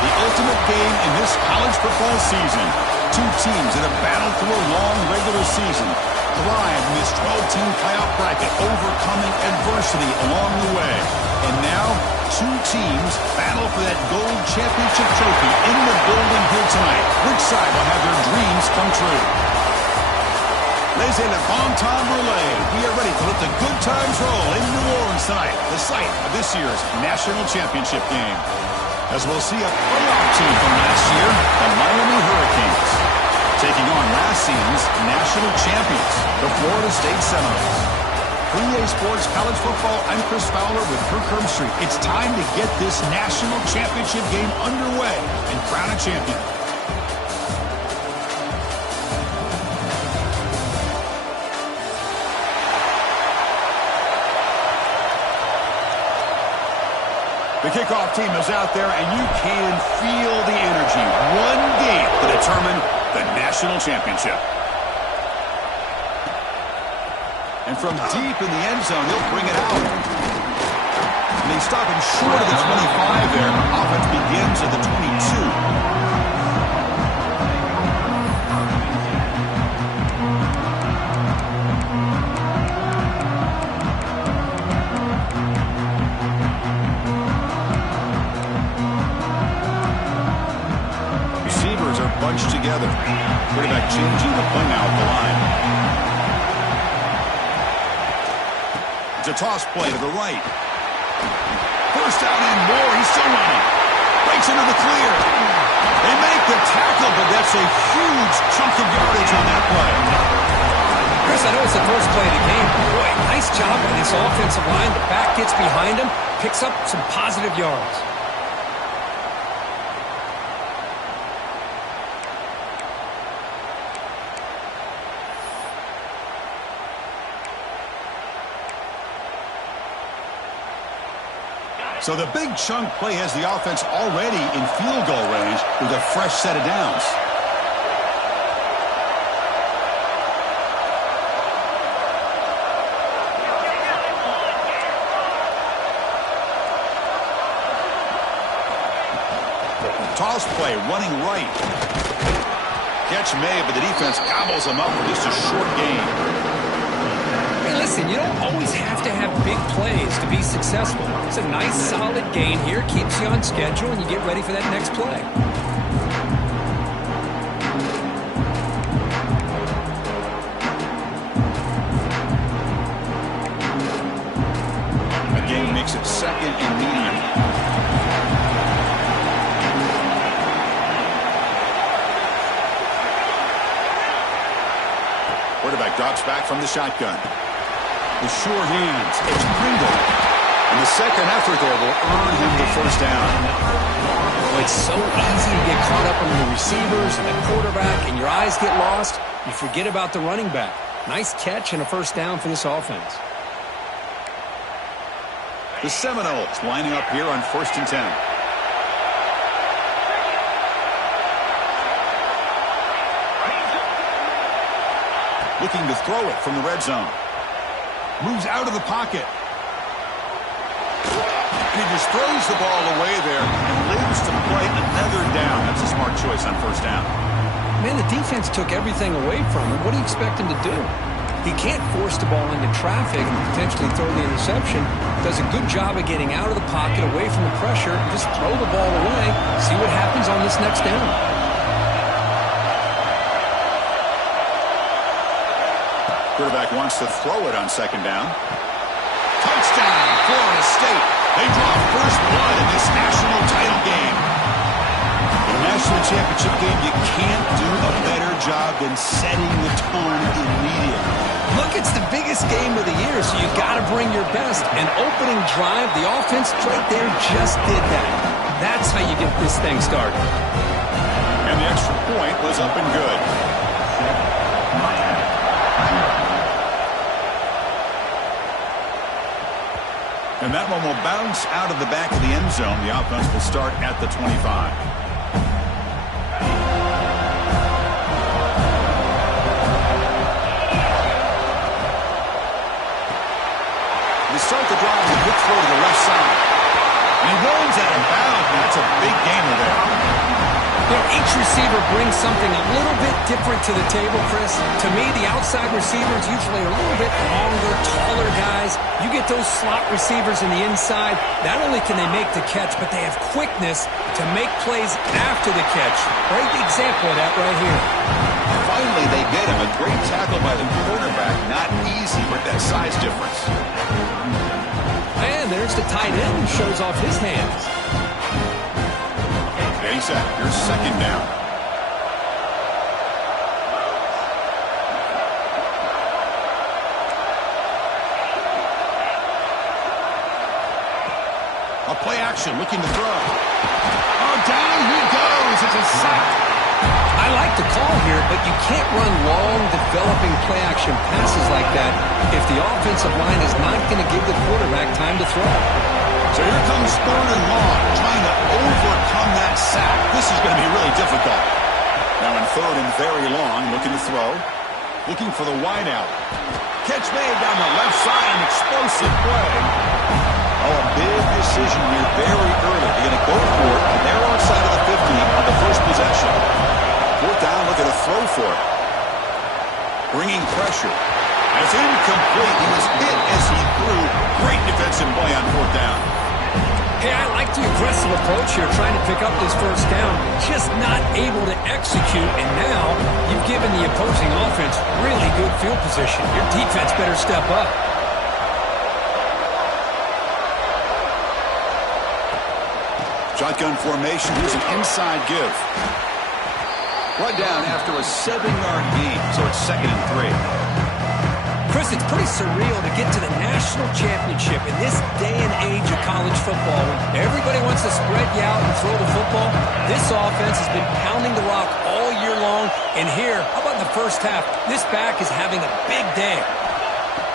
The ultimate game in this college football season. Two teams that have battled through a long regular season, thrived in this 12-team playoff bracket, overcoming adversity along the way. And now, two teams battle for that gold championship trophy in the building here tonight. Which side will have their dreams come true? Ladies and gentlemen, bon temps relay. We are ready to let the good times roll in New Orleans tonight, the site of this year's national championship game. As we'll see a playoff team from last year, the Miami Hurricanes, taking on last season's national champions, the Florida State Seminoles. For EA Sports College Football, I'm Chris Fowler with Kirk Herbstreit. It's time to get this national championship game underway and crown a champion. The kickoff team is out there, and you can feel the energy. One game to determine the national championship. And from deep in the end zone, they'll bring it out. And they stop him short of the 25 there. Offense begins at the 22. Bunched together. Quarterback changing the play now at the line. It's a toss play to the right. First down and more. He's still running. Breaks into the clear. They make the tackle, but that's a huge chunk of yardage on that play. Chris, I know it's the first play of the game. Boy, nice job by this offensive line. The back gets behind him, picks up some positive yards. So the big chunk play has the offense already in field goal range with a fresh set of downs. Toss play running right. Catch made, but the defense gobbles him up for just a short gain. Listen, you don't always have to have big plays to be successful. It's a nice, solid gain here. Keeps you on schedule, and you get ready for that next play. The game makes it second and medium. Quarterback drops back from the shotgun. The sure hands. It's Pringle. And the second effort there will earn him the first down. Well, it's so easy to get caught up on the receivers and the quarterback, and your eyes get lost. You forget about the running back. Nice catch and a first down for this offense. The Seminoles lining up here on 1st and 10. Looking to throw it from the red zone. Moves out of the pocket. And he just throws the ball away there and lives to play another down. That's a smart choice on first down. Man, the defense took everything away from him. What do you expect him to do? He can't force the ball into traffic and potentially throw the interception. Does a good job of getting out of the pocket, away from the pressure, and just throw the ball away. See what happens on this next down. Quarterback wants to throw it on second down. Touchdown, Florida State. They draw first blood in this national title game. In a national championship game, you can't do a better job than setting the tone immediately. Look, it's the biggest game of the year, so you got to bring your best. An opening drive, the offense right there just did that. That's how you get this thing started. And the extra point was up and good. And that one will bounce out of the back of the end zone. The offense will start at the 25. They start the drive with a quick throw to the left side. And he rolls out of bounds, and that's a big gainer there. receiver brings something a little bit different to the table, Chris. To me, the outside receivers usually are a little bit longer, taller guys. You get those slot receivers in the inside, not only can they make the catch, but they have quickness to make plays after the catch. Great example of that right here. Finally, they get him. A great tackle by the quarterback. Not easy with that size difference. And there's the tight end who shows off his hands. He's at your second down. A play action, looking to throw. Oh, down he goes. It's a sack. I like the call here, but you can't run long, developing play-action passes like that if the offensive line is not going to give the quarterback time to throw. So here comes 3rd and long, trying to overcome that sack. This is going to be really difficult. Now in 3rd and very long, looking to throw. Looking for the wide out. Catch made down the left side, an explosive play. Oh, a big decision here very early. They're going to go for it on their own side of the 50 on the first possession. 4th down, looking to throw for it. Bringing pressure. And it's incomplete. He was hit as he threw. Great defensive play on 4th down. Hey, I like the aggressive approach here, trying to pick up this first down, just not able to execute, and now you've given the opposing offense really good field position. Your defense better step up. Shotgun formation, here's an inside give. Run down after a 7-yard gain, so it's 2nd and 3. Chris, it's pretty surreal to get to the national championship in this day and age of college football. When everybody wants to spread you out and throw the football. This offense has been pounding the rock all year long. And here, how about in the first half? This back is having a big day.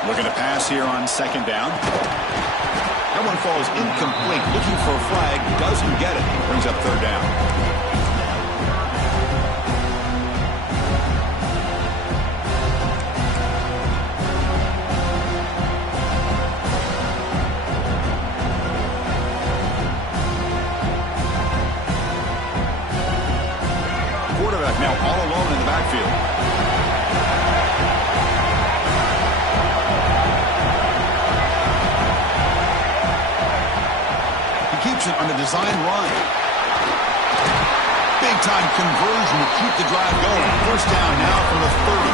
Looking to pass here on 2nd down. That one falls incomplete. Looking for a flag. Doesn't get it. Brings up 3rd down. Quarterback now all alone in the backfield. He keeps it on the design run. Big time conversion to keep the drive going. 1st down now from the 30.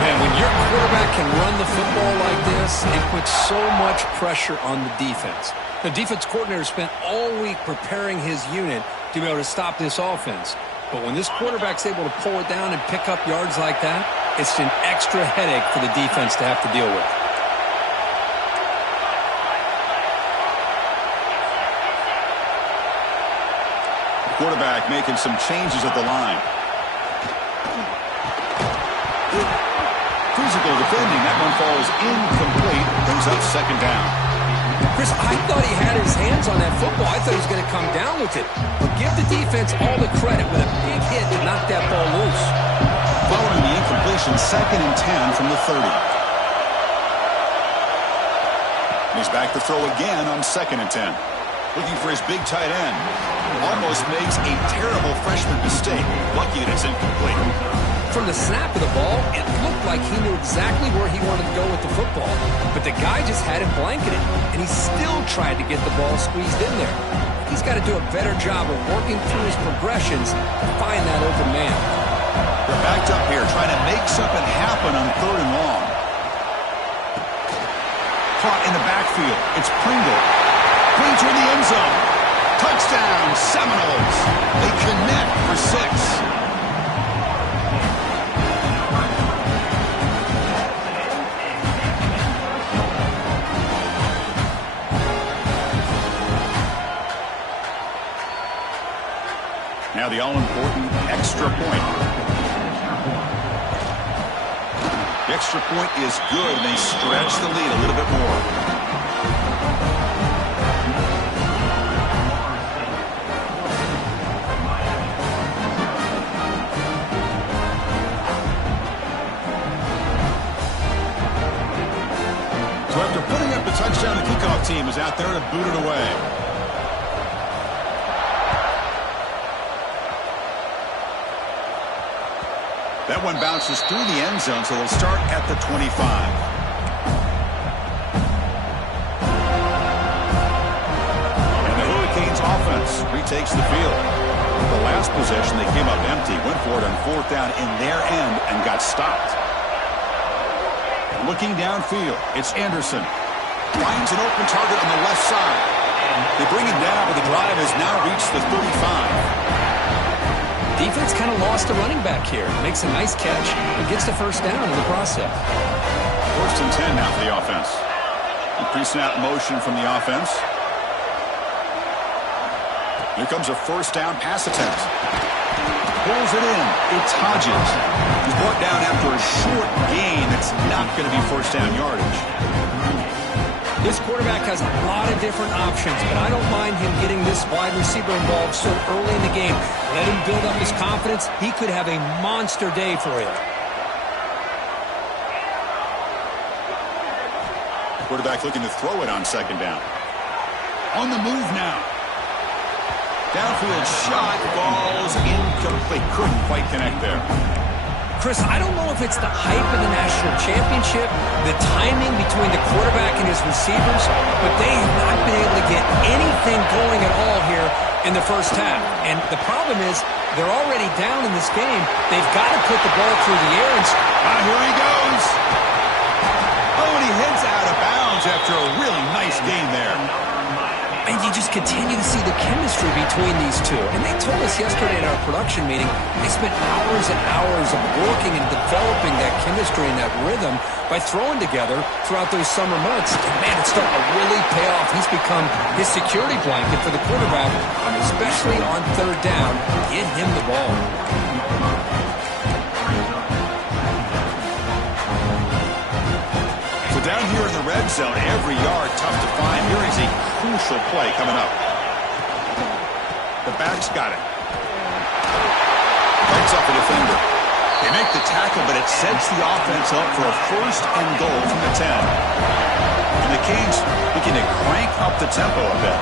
Man, when your quarterback can run the football like this, it puts so much pressure on the defense. The defense coordinator spent all week preparing his unit to be able to stop this offense. But when this quarterback's able to pull it down and pick up yards like that, it's an extra headache for the defense to have to deal with. Quarterback making some changes at the line. Physical defending. That one falls incomplete. Brings up 2nd down. Chris, I thought he had his hands on that football. I thought he was going to come down with it. But give the defense all the credit with a big hit to knock that ball loose. Following the incompletion, 2nd and 10 from the 30. He's back to throw again on 2nd and 10. Looking for his big tight end. Almost makes a terrible freshman mistake. Lucky that it's incomplete. From the snap of the ball, it looked like he knew exactly where he wanted to go with the football. But the guy just had him blanketed, and he still tried to get the ball squeezed in there. He's got to do a better job of working through his progressions to find that open man. They're backed up here, trying to make something happen on 3rd and long. Caught in the backfield. It's Pringle. Brings her in the end zone. Touchdown, Seminoles. They connect for 6. Now the all-important extra point. The extra point is good, and they stretch the lead a little bit more. So after putting up the touchdown, the kickoff team is out there to boot it away. That one bounces through the end zone, so they'll start at the 25. And the Hurricanes offense retakes the field. The last possession, they came up empty, went for it on fourth down in their end and got stopped. Looking downfield, it's Anderson. Finds an open target on the left side. They bring him down, but the drive has now reached the 35. Defense kind of lost a running back here. Makes a nice catch and gets the first down in the process. First and 10 now for the offense. A pre-snap motion from the offense. Here comes a first down pass attempt. Pulls it in. It's Hodges. He's brought down after a short gain. It's not going to be first down yardage. This quarterback has a lot of different options, but I don't mind him getting this wide receiver involved so early in the game. Let him build up his confidence. He could have a monster day for you. Quarterback looking to throw it on second down. On the move now. Downfield shot, falls incomplete. Couldn't quite connect there. Chris, I don't know if it's the hype of the national championship, the timing between the quarterback and his receivers, but they have not been able to get anything going at all here in the first half. And the problem is they're already down in this game. They've got to put the ball through the air. And here he goes. Oh, and he heads out of bounds after a really nice gain there. And you just continue to see the chemistry between these two. And they told us yesterday at our production meeting, they spent hours and hours of working and developing that chemistry and that rhythm by throwing together throughout those summer months. And man, it's starting to really pay off. He's become his security blanket for the quarterback, and especially on third down, get him the ball. Down here in the red zone, every yard tough to find. Here is a crucial play coming up. The back's got it. Breaks up a defender. They make the tackle, but it sets the offense up for a first and goal from the 10. And the Canes looking to crank up the tempo a bit.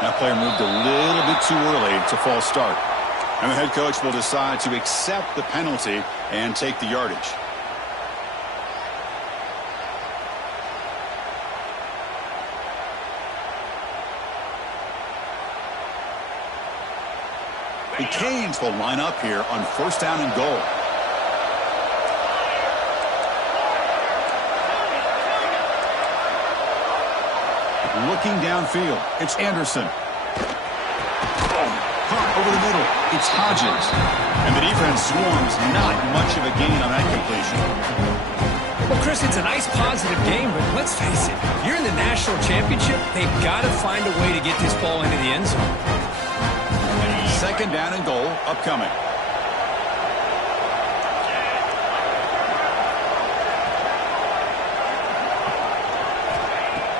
That player moved a little bit too early to false start. And the head coach will decide to accept the penalty and take the yardage. The Canes will line up here on first down and goal. Looking downfield, it's Anderson. Caught over the middle, it's Hodges. And the defense swarms, not much of a gain on that completion. Well, Chris, it's a nice positive game, but let's face it, you're in the national championship, they've got to find a way to get this ball into the end zone. Second down and goal, upcoming.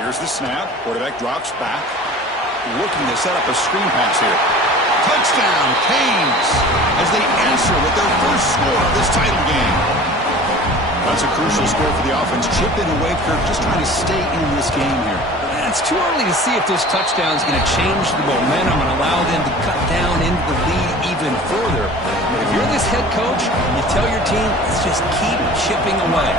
Here's the snap. Quarterback drops back. Looking to set up a screen pass here. Touchdown, Canes, as they answer with their first score of this title game. That's a crucial score for the offense. Chipping away, Kirk, just trying to stay in this game here. It's too early to see if this touchdown is going to change the momentum and allow them to cut down into the lead even further. But if you're this head coach, you tell your team, let's just keep chipping away.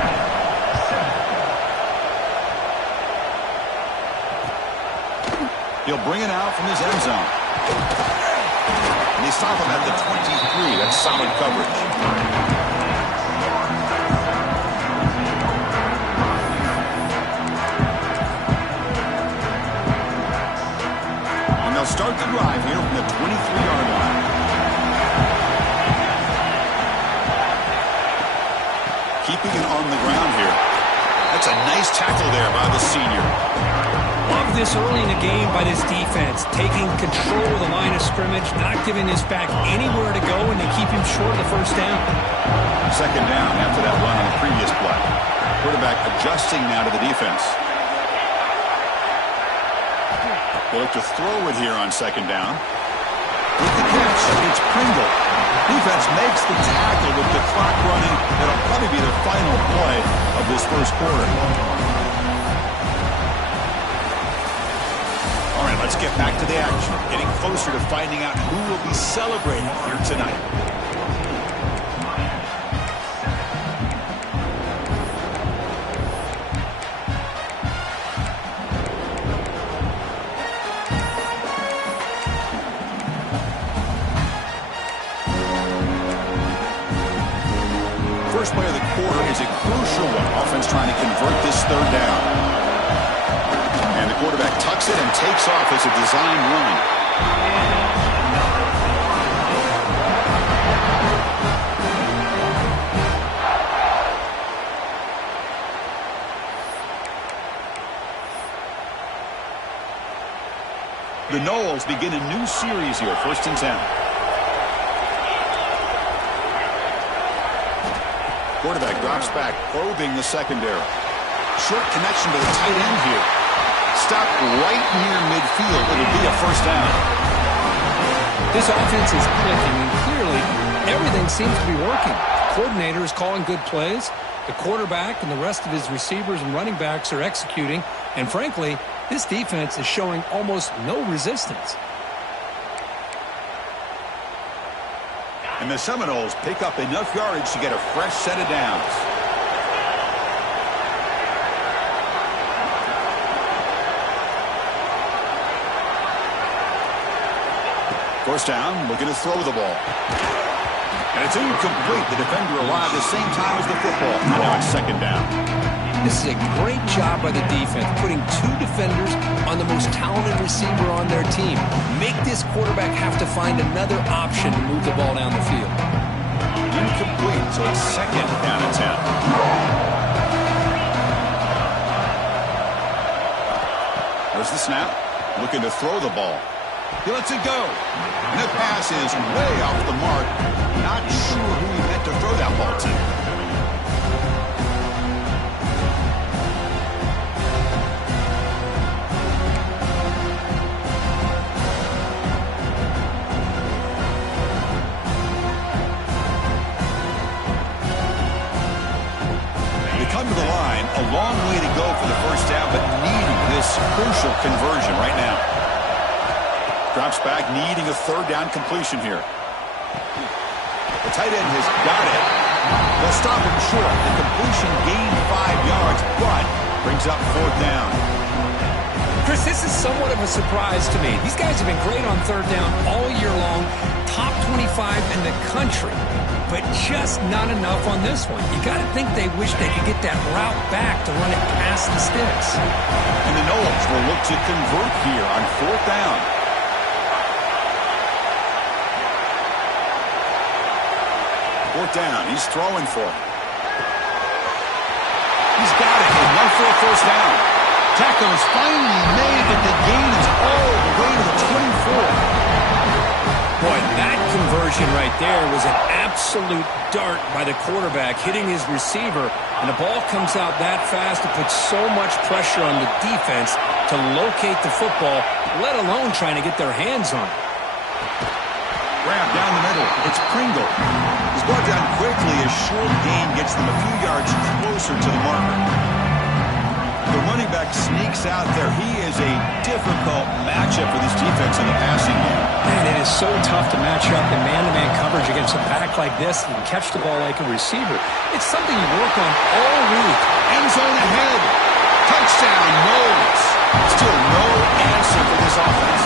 He'll bring it out from his end zone. And they stop him at the 23. That's solid coverage. And they'll start the drive here from the 23-yard line. Keeping it on the ground here. That's a nice tackle there by the senior. Love this early in the game by this defense, taking control of the line of scrimmage, not giving this back anywhere to go, and they keep him short of the first down. Second down after that run on the previous play. Quarterback adjusting now to the defense. They look to throw it here on second down. With the catch, it's Pringle. Defense makes the tackle with the clock running. It'll probably be the final play of this first quarter. Let's get back to the action. Getting closer to finding out who will be celebrating here tonight. First play of the quarter is a crucial one. Offense trying to convert this third down. And the quarterback tucks it and takes off as a design run. The Noles begin a new series here, 1st and 10. Quarterback drops back, probing the secondary. Short connection to the tight end here. Stopped right near midfield. It'll be a 1st down. This offense is clicking, and clearly everything seems to be working. The coordinator is calling good plays. The quarterback and the rest of his receivers and running backs are executing. And frankly, this defense is showing almost no resistance. And the Seminoles pick up enough yardage to get a fresh set of downs. First down, looking to throw the ball. And it's incomplete. The defender arrived the same time as the football. And now it's 2nd down. This is a great job by the defense, putting 2 defenders on the most talented receiver on their team. Make this quarterback have to find another option to move the ball down the field. Incomplete, so it's 2nd down and 10. There's the snap. Looking to throw the ball. He lets it go. And the pass is way off the mark. Not sure who he meant to throw that ball to. Come to the line, a long way to go for the 1st down, but needing this crucial conversion right now. Drops back, needing a 3rd down completion here. The tight end has got it. They'll stop him short. The completion gained 5 yards, but brings up 4th down. Chris, this is somewhat of a surprise to me. These guys have been great on 3rd down all year long, top 25 in the country. But just not enough on this one. You got to think they wish they could get that route back to run it past the sticks. And the Noles will look to convert here on 4th down. Fourth down. He's throwing for it. He's got it. Enough for a 1st down. Tackle is finally made, but the gain is all the way to the 24. Boy, that conversion right there was an absolute dart by the quarterback, hitting his receiver, and the ball comes out that fast. It puts so much pressure on the defense to locate the football, let alone trying to get their hands on it. Grab down the middle. It's Pringle. He's brought down quickly. A short gain gets them a few yards closer to the marker. The running back sneaks out there. He is a difficult matchup for this defense in the passing game. Man, it is so tough to match up in man-to-man coverage against a back like this and catch the ball like a receiver. It's something you work on all week. End zone ahead. Touchdown, Noles. Still no answer for this offense.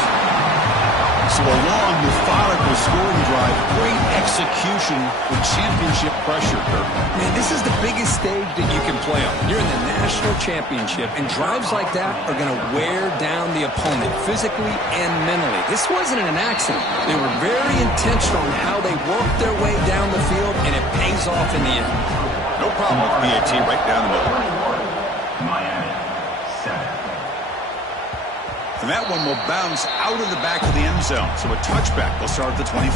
So a long, methodical scoring drive. Great execution with championship pressure, Kirk. Man, this is the biggest stage that you can play on. You're in the national championship, and drives like that are going to wear down the opponent physically and mentally. This wasn't an accident. They were very intentional in how they worked their way down the field, and it pays off in the end. No problem with BAT right down the middle. And that one will bounce out of the back of the end zone. So a touchback will start at the 25.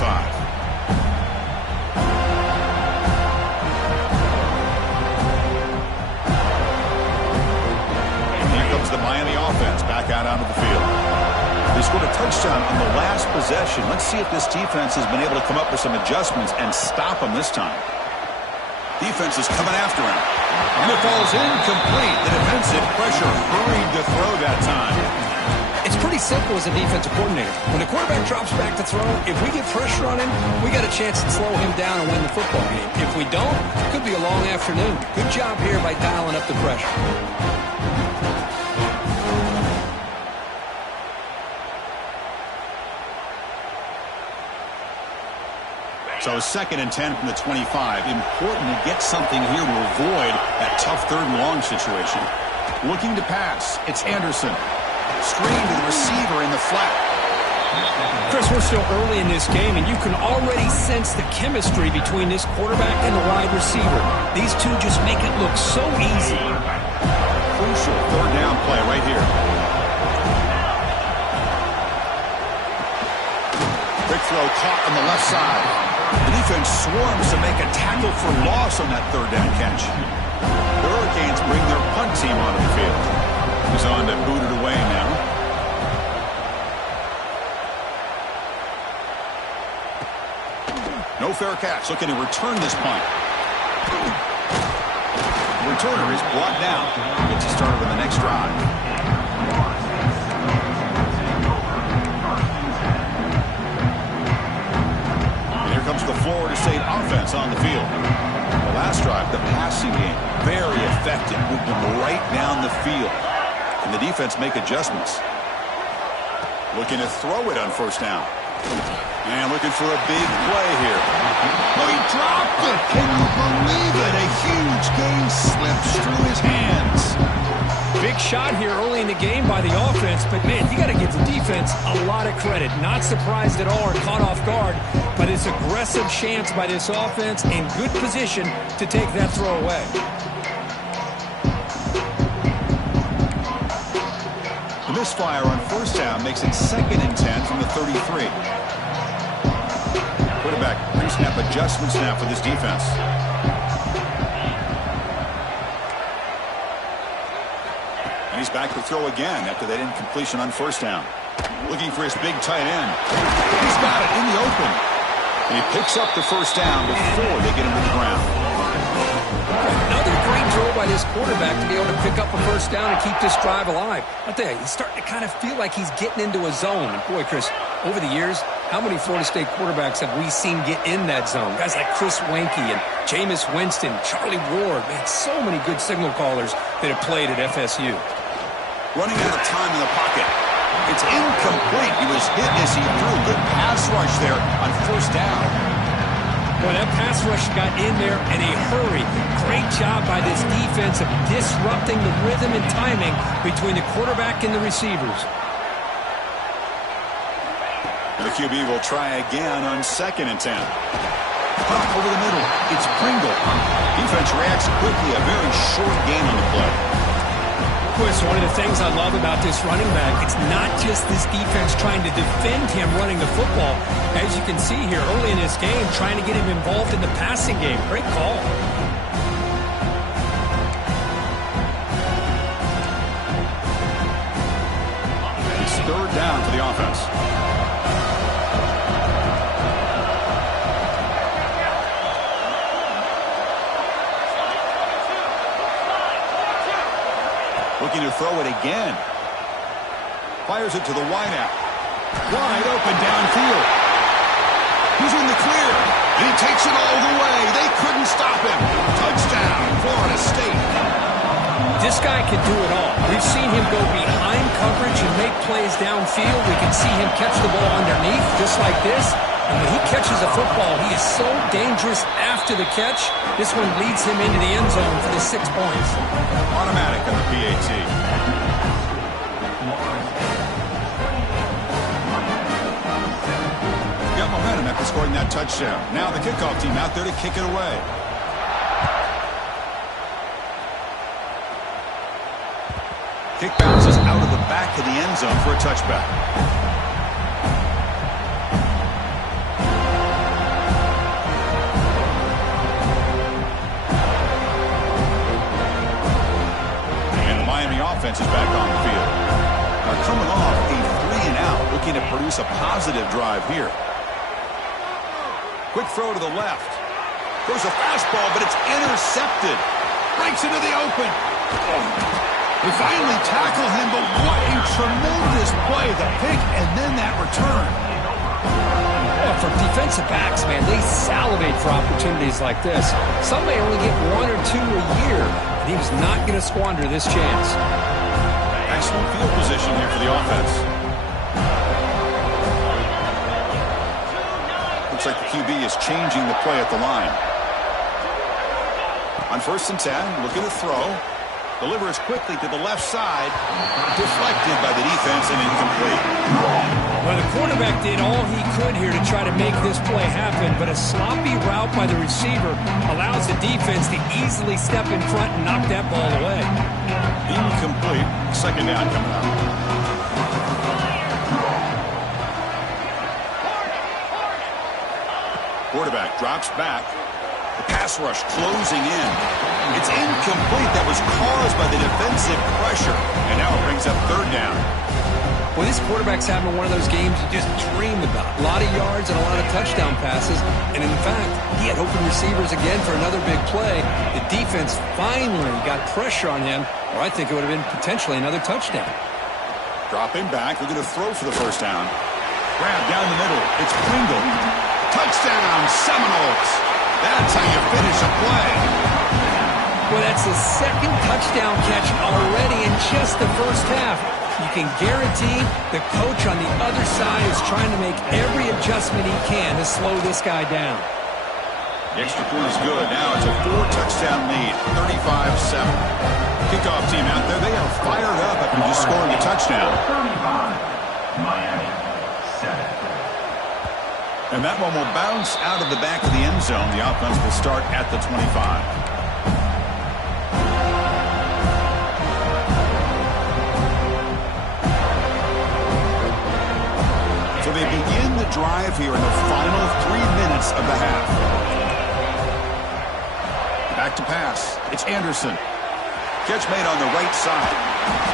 And here comes the Miami offense back out onto the field. They scored a touchdown on the last possession. Let's see if this defense has been able to come up with some adjustments and stop them this time. Defense is coming after him. And it falls incomplete. The defensive pressure hurried to throw that time. It's pretty simple as a defensive coordinator. When the quarterback drops back to throw, if we get pressure on him, we got a chance to slow him down and win the football game. If we don't, it could be a long afternoon. Good job here by dialing up the pressure. So 2nd and 10 from the 25. Important to get something here to avoid that tough 3rd and long situation. Looking to pass. It's Anderson. Screen to the receiver in the flat. Chris, we're still early in this game, and you can already sense the chemistry between this quarterback and the wide receiver. These two just make it look so easy. Crucial 3rd down play right here. Quick throw caught on the left side. The defense swarms to make a tackle for loss on that 3rd down catch. The Hurricanes bring their punt team onto the field. He's on to boot it away now. No fair catch. Looking to return this punt. The returner is brought down. Gets you started on the next drive. Comes the Florida State offense on the field. The last drive, the passing game, very effective. Moved them right down the field. And the defense make adjustments. Looking to throw it on 1st down. And looking for a big play here. Oh, he dropped it. Can you believe it? A huge gain slips through his hands. Big shot here early in the game by the offense, but, man, you got to give the defense a lot of credit. Not surprised at all or caught off guard, but it's aggressive chance by this offense in good position to take that throw away. The misfire on 1st down makes it 2nd and 10 from the 33. Quarterback pre-snap adjustments now for this defense. He's back to throw again after that incompletion on 1st down. Looking for his big tight end. He's got it in the open. And he picks up the 1st down before they get him to the ground. Another great throw by this quarterback to be able to pick up a 1st down and keep this drive alive. I'll tell you, he's starting to kind of feel like he's getting into a zone. And boy, Chris, over the years, how many Florida State quarterbacks have we seen get in that zone? Guys like Chris Wenke and Jameis Winston, Charlie Ward. Man, so many good signal callers that have played at FSU. Running out of time in the pocket. It's incomplete. He was hit as he threw. Good pass rush there on 1st down. Well, that pass rush got in there in a hurry. Great job by this defense of disrupting the rhythm and timing between the quarterback and the receivers. The QB will try again on 2nd and 10. Pop over the middle. It's Pringle. Defense reacts quickly. A very short gain on the play. One of the things I love about this running back, it's not just this defense trying to defend him running the football. As you can see here early in this game, trying to get him involved in the passing game. Great call. It's 3rd down for the offense. Looking to throw it again. Fires it to the wideout. Wide open downfield. He's in the clear. And he takes it all the way. They couldn't stop him. Touchdown, Florida State. This guy can do it all. We've seen him go behind coverage and make plays downfield. We can see him catch the ball underneath just like this. And when he catches a football, he is so dangerous after the catch. This one leads him into the end zone for the 6 points. Automatic on the PAT. Got momentum after scoring that touchdown. Now the kickoff team out there to kick it away. Kick bounces out of the back of the end zone for a touchback. Offense is back on the field. They're coming off a 3-and-out, looking to produce a positive drive here. Quick throw to the left. Throws a fastball, but it's intercepted. Breaks into the open. They finally tackle him, but what a tremendous play. The pick and then that return. Well, for defensive backs, man, they salivate for opportunities like this. Some may only get 1 or 2 a year, and he was not going to squander this chance. Excellent field position here for the offense. Looks like the QB is changing the play at the line. On 1st and 10, looking to throw. Delivers quickly to the left side. Deflected by the defense and incomplete. Well, the quarterback did all he could here to try to make this play happen, but a sloppy route by the receiver allows the defense to easily step in front and knock that ball away. Incomplete. 2nd down coming up. Quarterback drops back. The pass rush closing in. It's incomplete. That was caused by the defensive pressure. And now it brings up 3rd down. Well, this quarterback's having one of those games you just dream about. A lot of yards and a lot of touchdown passes. And in fact, he had open receivers again for another big play. The defense finally got pressure on him, or I think it would have been potentially another touchdown. Dropping back. We're going to throw for the 1st down. Grab down the middle. It's Pringle. Touchdown, Seminoles. That's how you finish a play. Well, that's the 2nd touchdown catch already in just the 1st half. You can guarantee the coach on the other side is trying to make every adjustment he can to slow this guy down. The extra point is good. Now it's a 4-touchdown lead, 35-7. Kickoff team out there, they are fired up after just scoring a touchdown. 35, Miami, 7. And that one will bounce out of the back of the end zone. The offense will start at the 25. So they begin the drive here in the final 3 minutes of the half. Back to pass. It's Anderson. Catch made on the right side.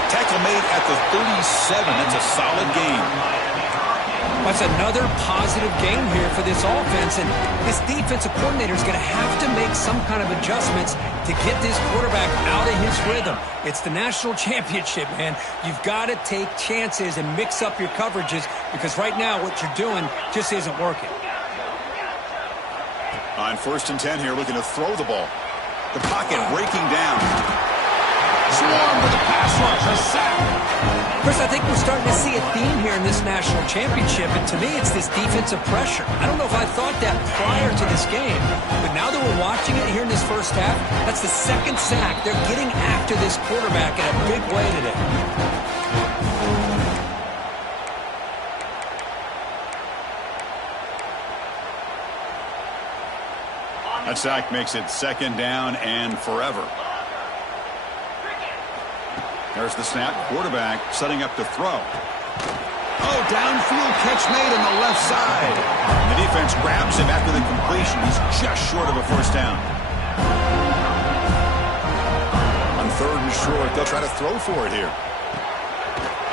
Tackle made at the 37. That's a solid gain. That's another positive game here for this offense, and this defensive coordinator is going to have to make some kind of adjustments to get this quarterback out of his rhythm. It's the national championship, man. You've got to take chances and mix up your coverages because right now what you're doing just isn't working. On 1st and 10 here, looking to throw the ball. The pocket breaking down. Swarm with a pass rush, a sack. Chris, I think we're starting to see a theme here in this national championship, and to me it's this defensive pressure. I don't know if I thought that prior to this game, but now that we're watching it here in this 1st half, that's the 2nd sack. They're getting after this quarterback in a big way today. That sack makes it 2nd down and forever. There's the snap. Quarterback setting up to throw. Oh, downfield catch made on the left side. The defense grabs him after the completion. He's just short of a 1st down. On 3rd and short, they'll try to throw for it here.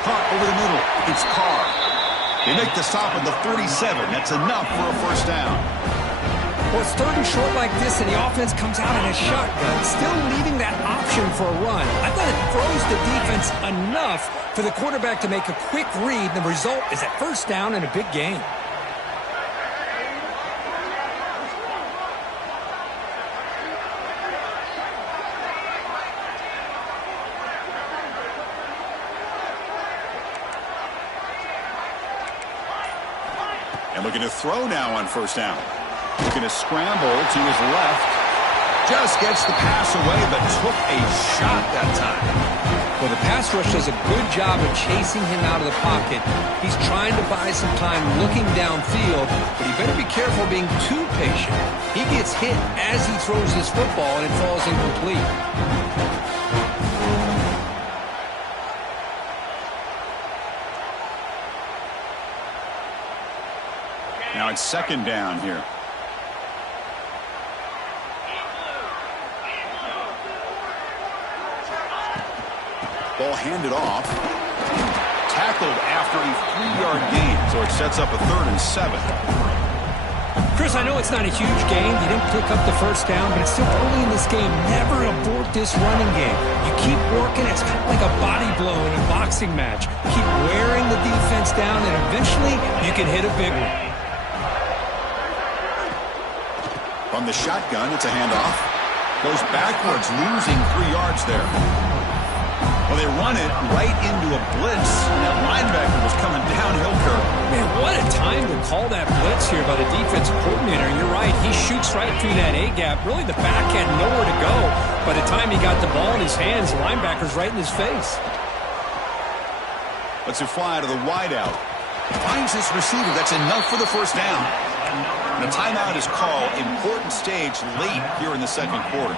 Caught over the middle. It's Carr. They make the stop at the 37. That's enough for a 1st down. Well, it's 3rd and short like this, and the offense comes out in a shotgun, still leaving that option for a run. I thought it throws the defense enough for the quarterback to make a quick read. The result is a 1st down and a big gain. And looking to throw now on 1st down. Looking to scramble to his left. Just gets the pass away, but took a shot that time. Well, the pass rush does a good job of chasing him out of the pocket. He's trying to buy some time looking downfield, but he better be careful being too patient. He gets hit as he throws his football, and it falls incomplete. Now it's 2nd down here. Ball handed off. Tackled after a 3-yard gain, so it sets up a 3rd and 7. Chris, I know it's not a huge gain. You didn't pick up the first down, but it's still early in this game. Never abort this running game. You keep working. It's kind of like a body blow in a boxing match. Keep wearing the defense down, and eventually you can hit a big one. From the shotgun, it's a handoff. Goes backwards, losing 3 yards there. Well, they run it right into a blitz, and that linebacker was coming downhill curve. Man, what a time to call that blitz here by the defensive coordinator. You're right. He shoots right through that A-gap. Really, the back had nowhere to go. By the time he got the ball in his hands, the linebacker's right in his face. Let's fly to the wideout. Finds his receiver. That's enough for the first down. And a timeout is called. Important stage late here in the second quarter.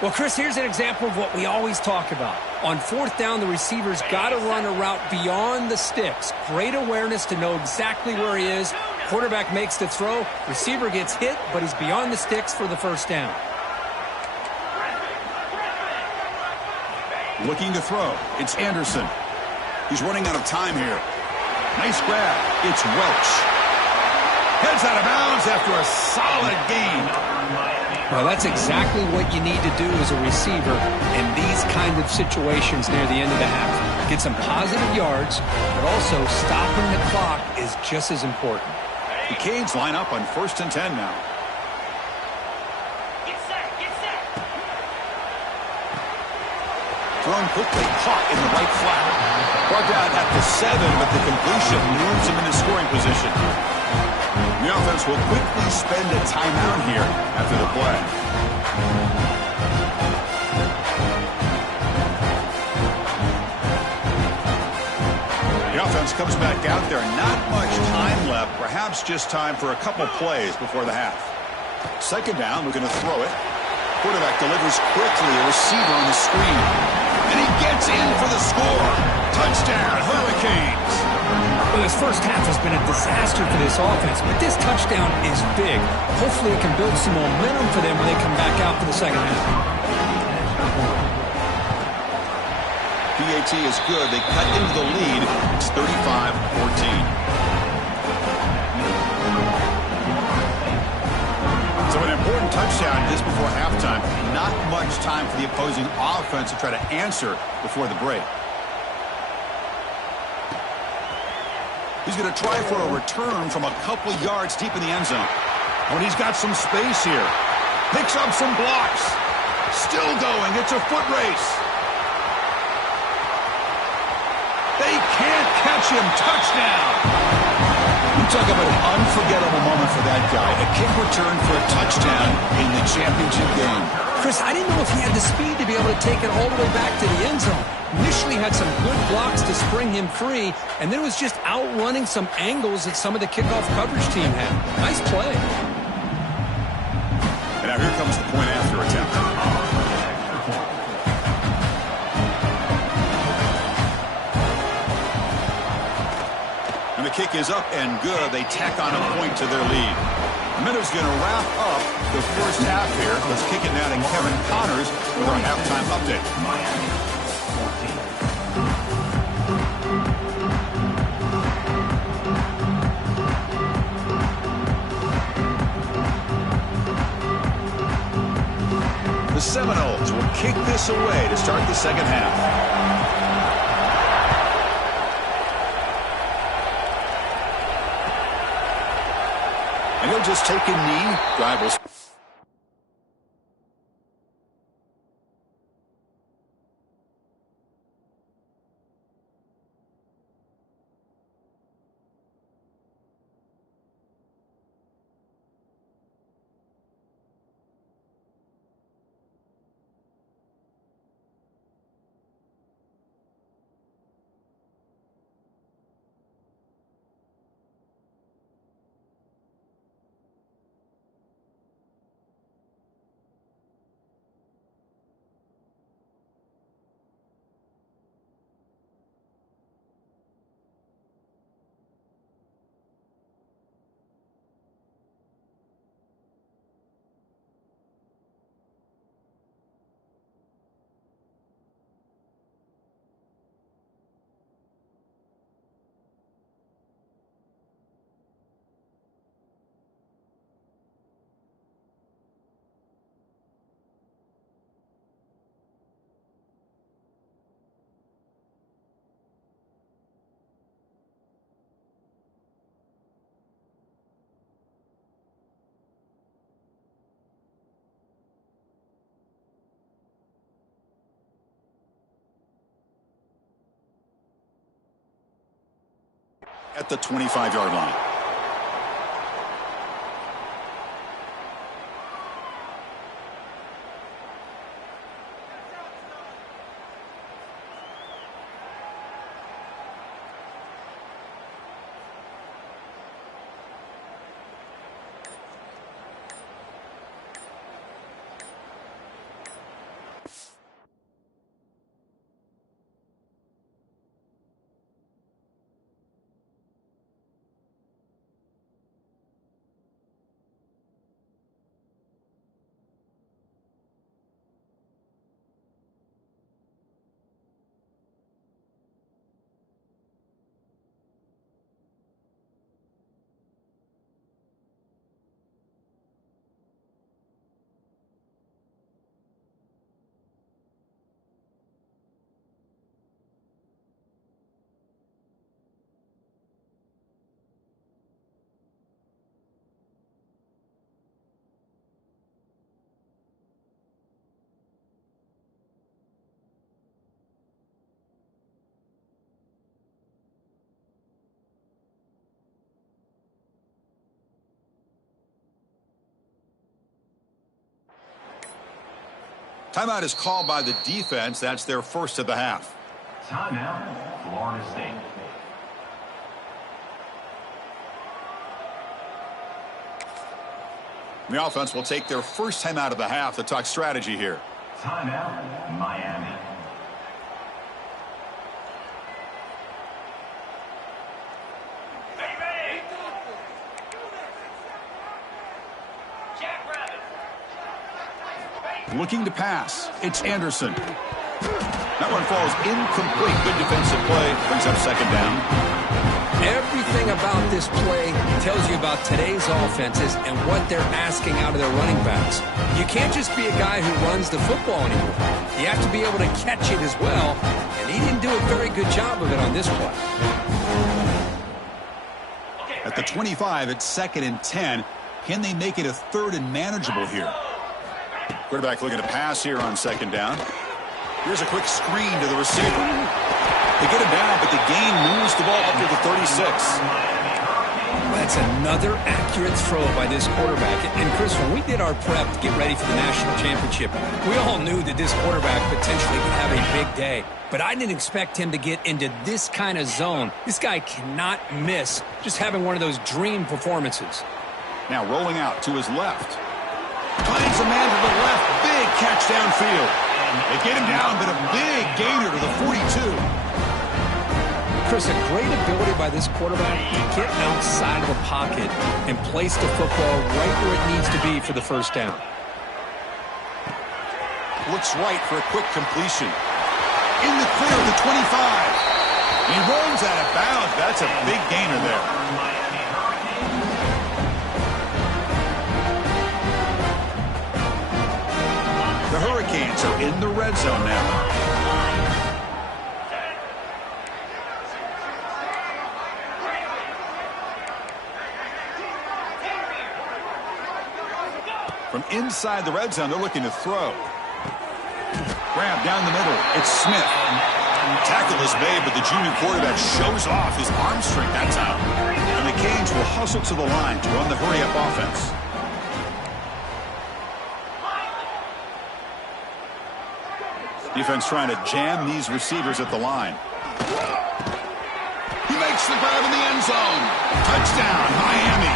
Well, Chris, here's an example of what we always talk about. On 4th down, the receiver's got to run a route beyond the sticks. Great awareness to know exactly where he is. Quarterback makes the throw. Receiver gets hit, but he's beyond the sticks for the first down. Looking to throw. It's Anderson. He's running out of time here. Nice grab. It's Welch. Heads out of bounds after a solid gain. Well, that's exactly what you need to do as a receiver in these kind of situations near the end of the half. Get some positive yards, but also stopping the clock is just as important. The Canes line up on 1st and 10 now. Get set, get set. Thrown quickly, caught in the right flat. Brought down at the 7, but the completion moves him into scoring position. The offense will quickly spend a timeout here after the play. The offense comes back out there. Not much time left. Perhaps just time for a couple plays before the half. 2nd down, we're going to throw it. Quarterback delivers quickly. A receiver on the screen. And he gets in for the score. Touchdown, Hurricanes. Well, this first half has been a disaster for this offense, but this touchdown is big. Hopefully it can build some momentum for them when they come back out for the second half. PAT is good. They cut into the lead. It's 35-14. So an important touchdown just before halftime. Not much time for the opposing offense to try to answer before the break. He's going to try for a return from a couple yards deep in the end zone. When he's got some space here. Picks up some blocks. Still going. It's a foot race. They can't catch him. Touchdown. You talk about an unforgettable moment for that guy. A kick return for a touchdown in the championship game. Chris, I didn't know if he had the speed to be able to take it all the way back to the end zone. Initially had some good blocks to spring him free, and then was just outrunning some angles that some of the kickoff coverage team had. Nice play. And now here comes the point after attempt. And the kick is up and good. They tack on a point to their lead. Minnows going to wrap up the first half here. Let's kick it now to Kevin Connors with our halftime update. Miami. The Seminoles will kick this away to start the second half. And he'll just take a knee. Drive will at the 25-yard line. Timeout is called by the defense. That's their first of the half. Timeout, Florida State. The offense will take their first time out of the half to talk strategy here. Timeout, Miami. Looking to pass. It's Anderson. That one falls incomplete. Good defensive play. Brings up second down. Everything about this play tells you about today's offenses and what they're asking out of their running backs. You can't just be a guy who runs the football anymore. You have to be able to catch it as well, and he didn't do a very good job of it on this play. At the 25, it's 2nd and 10. Can they make it a 3rd and manageable here? Quarterback looking to pass here on 2nd down. Here's a quick screen to the receiver. They get him down, but the gain moves the ball up to the 36. That's another accurate throw by this quarterback. And Chris, when we did our prep to get ready for the national championship, we all knew that this quarterback potentially could have a big day. But I didn't expect him to get into this kind of zone. This guy cannot miss just having one of those dream performances. Now rolling out to his left. Finds a man to the left. Big catch downfield. They get him down, but a big gainer to the 42. Chris, a great ability by this quarterback to get outside of the pocket and place the football right where it needs to be for the first down. Looks right for a quick completion. In the clear of the 25. He runs out of bounds. That's a big gainer there. The Hurricanes are in the red zone now. From inside the red zone, they're looking to throw. Grab down the middle. It's Smith. Tackle is made, but the junior quarterback shows off his arm strength that time. And the Canes will hustle to the line to run the hurry-up offense. Defense trying to jam these receivers at the line. He makes the grab in the end zone. Touchdown, Miami.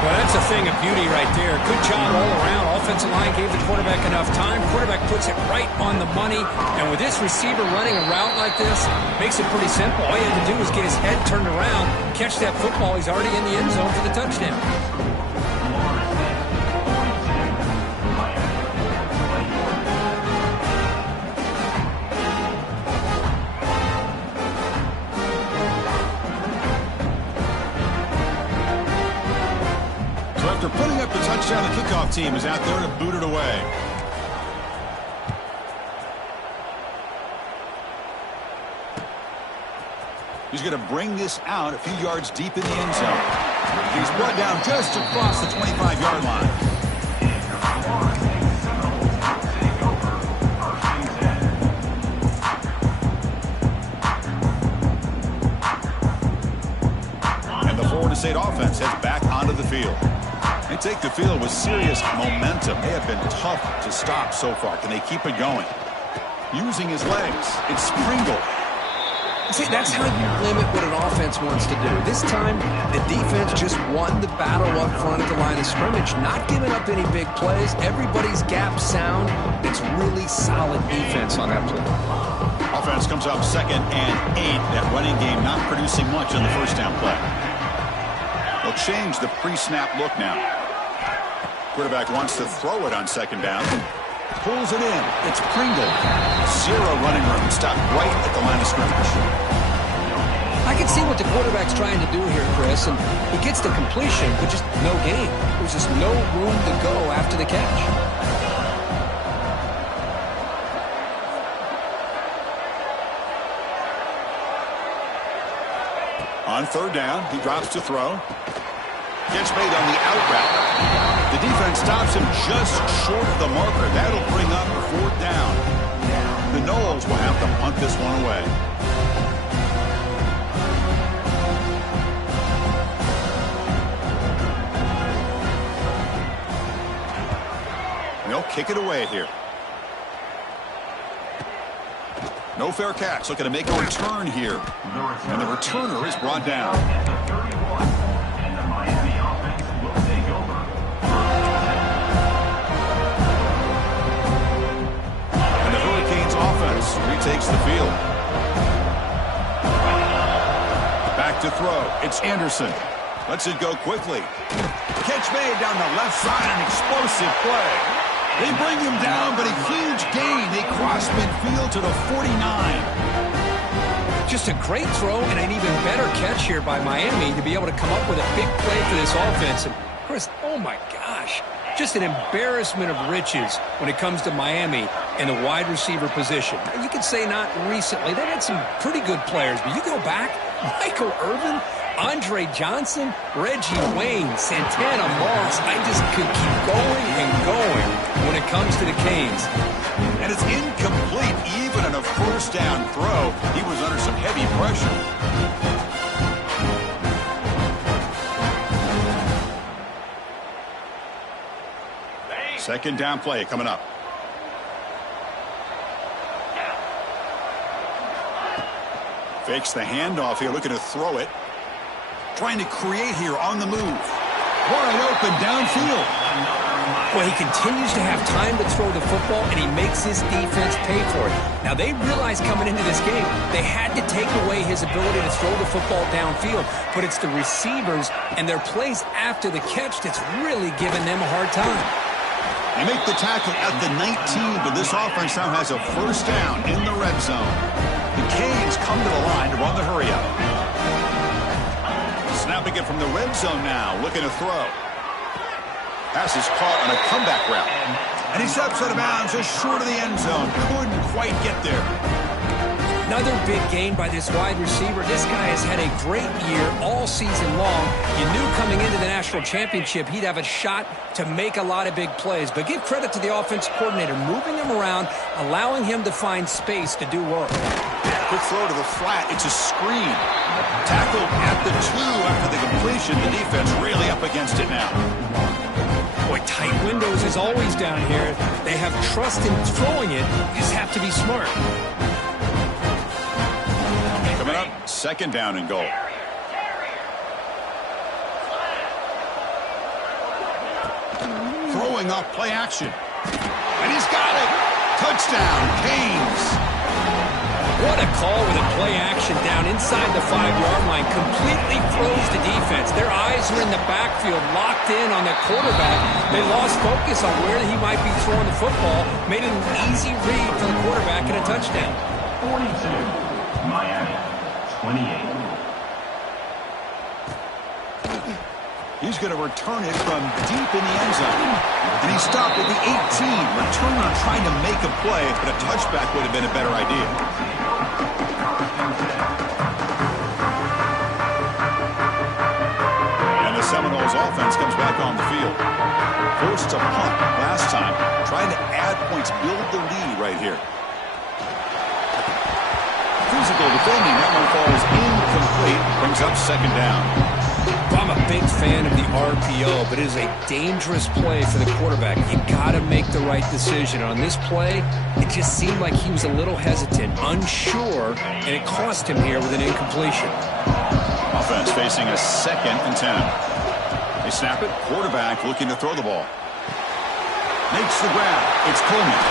Well, that's a thing of beauty right there. Good job all around. Offensive line gave the quarterback enough time. Quarterback puts it right on the money. And with this receiver running a route like this, makes it pretty simple. All you had to do was get his head turned around, catch that football. He's already in the end zone for the touchdown. After putting up the touchdown, the kickoff team is out there to boot it away. He's going to bring this out a few yards deep in the end zone. He's brought down just across the 25-yard line. State offense heads back onto the field. They take the field with serious momentum. They have been tough to stop so far. Can they keep it going? Using his legs, it's Pringle. See, that's how you limit what an offense wants to do. This time, the defense just won the battle up front at the line of scrimmage, not giving up any big plays. Everybody's gap sound. It's really solid defense on that play. Offense comes up 2nd and 8. That running game not producing much on the first down play. They'll change the pre-snap look now. Quarterback wants to throw it on 2nd down. Pulls it in. It's Pringle. 0 running room. Stopped right at the line of scrimmage. I can see what the quarterback's trying to do here, Chris, and he gets the completion, but just no gain. There's just no room to go after the catch. On 3rd down, he drops to throw. Gets made on the out route. The defense stops him just short of the marker. That'll bring up 4th down. The Noles will have to punt this one away. They'll kick it away here. No fair catch. Looking to make a return here. And the returner is brought down. And the Miami offense will take over. And the Hurricanes offense retakes the field. Back to throw. It's Anderson. Lets it go quickly. Catch made down the left side. An explosive play. They bring him down, but a huge gain. They cross midfield to the 49. Just a great throw and an even better catch here by Miami to be able to come up with a big play for this offense. And Chris, oh my gosh, just an embarrassment of riches when it comes to Miami in the wide receiver position. You could say not recently. They've had some pretty good players, but you go back, Michael Irvin, Andre Johnson, Reggie Wayne, Santana Moss. I just could keep going and going when it comes to the Canes. And it's incomplete. Even on a first down throw, he was under some heavy pressure. Second down play coming up. Fakes the handoff here, looking to throw it. Trying to create here on the move. Wide open downfield. Well, he continues to have time to throw the football, and he makes his defense pay for it. Now, they realized coming into this game, they had to take away his ability to throw the football downfield, but it's the receivers and their plays after the catch that's really giving them a hard time. They make the tackle at the 19, but this offense now has a first down in the red zone. The Canes come to the line to run the hurry-up. Snapping it from the red zone now, looking to throw. Pass is caught on a comeback route. And he steps out of bounds just short of the end zone. Couldn't quite get there. Another big gain by this wide receiver. This guy has had a great year all season long. You knew coming into the national championship he'd have a shot to make a lot of big plays. But give credit to the offense coordinator, moving him around, allowing him to find space to do work. Quick throw to the flat. It's a screen. Tackled at the 2 after the completion. The defense really up against it now. Boy, tight windows is always down here. They have trust in throwing it. You just have to be smart. Coming up, second down and goal. Throwing off play action. And he's got it. Touchdown, Canes. What a call with a play action down inside the 5-yard line. Completely throws the defense. Their eyes are in the backfield, locked in on the quarterback. They lost focus on where he might be throwing the football. Made it an easy read for the quarterback and a touchdown. 42, Miami, 28. He's going to return it from deep in the end zone. And he stopped at the 18. Returner trying to make a play, but a touchback would have been a better idea. And the Seminoles offense comes back on the field. Forced to punt last time. Trying to add points, build the lead right here. Physical defending. That one falls incomplete. Brings up second down. Well, I'm a big fan of the RPO, but it is a dangerous play for the quarterback. You got to make the right decision. On this play, it just seemed like he was a little hesitant, unsure, and it cost him here with an incompletion. Offense facing a 2nd and 10. They snap it. Quarterback looking to throw the ball. Makes the grab. It's Coleman.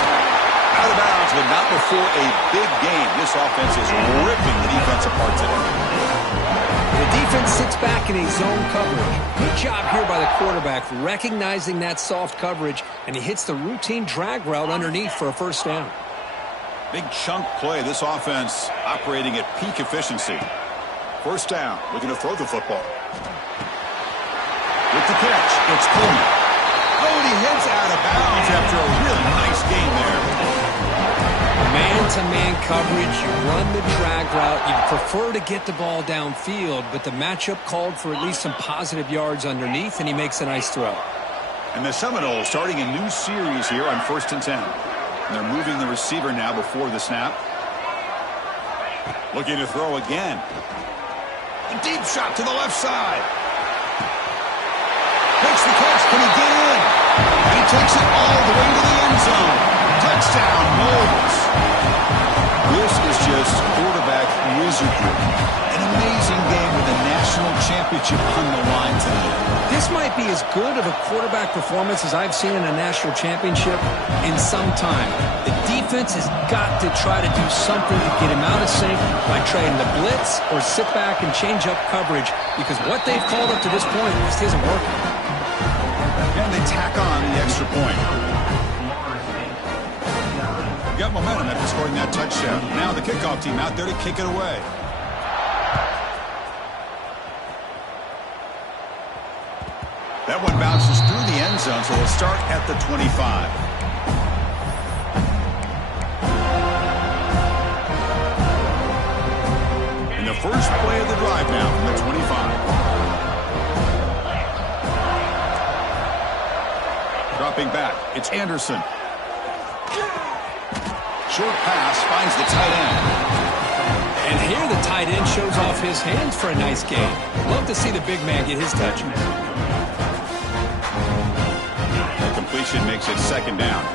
Out of bounds, but not before a big game. This offense is ripping the defense apart today. The defense sits back in a zone coverage. Good job here by the quarterback recognizing that soft coverage, and he hits the routine drag route underneath for a first down. Big chunk play. This offense operating at peak efficiency. First down, looking to throw the football. With the catch, it's Coleman. Oh, and he heads out of bounds after a really nice game there. Man-to-man coverage, you run the drag route. You prefer to get the ball downfield, but the matchup called for at least some positive yards underneath, and he makes a nice throw. And the Seminoles starting a new series here on 1st and 10. And they're moving the receiver now before the snap. Looking to throw again. A deep shot to the left side. Makes the catch. Can he get in? And he takes it all the way to the end zone. Touchdown, Noles. This is just quarterback wizardry. An amazing game with a national championship on the line tonight. This might be as good of a quarterback performance as I've seen in a national championship in some time. The defense has got to try to do something to get him out of sync by trying to blitz or sit back and change up coverage, because what they've called up to this point just isn't working. And they tack on the extra point. Got momentum after scoring that touchdown. Now the kickoff team out there to kick it away. That one bounces through the end zone, so they'll start at the 25. And the first play of the drive now from the 25. Dropping back, it's Anderson. Short pass finds the tight end. And here the tight end shows off his hands for a nice game. Love to see the big man get his touch. The completion makes it 2nd down.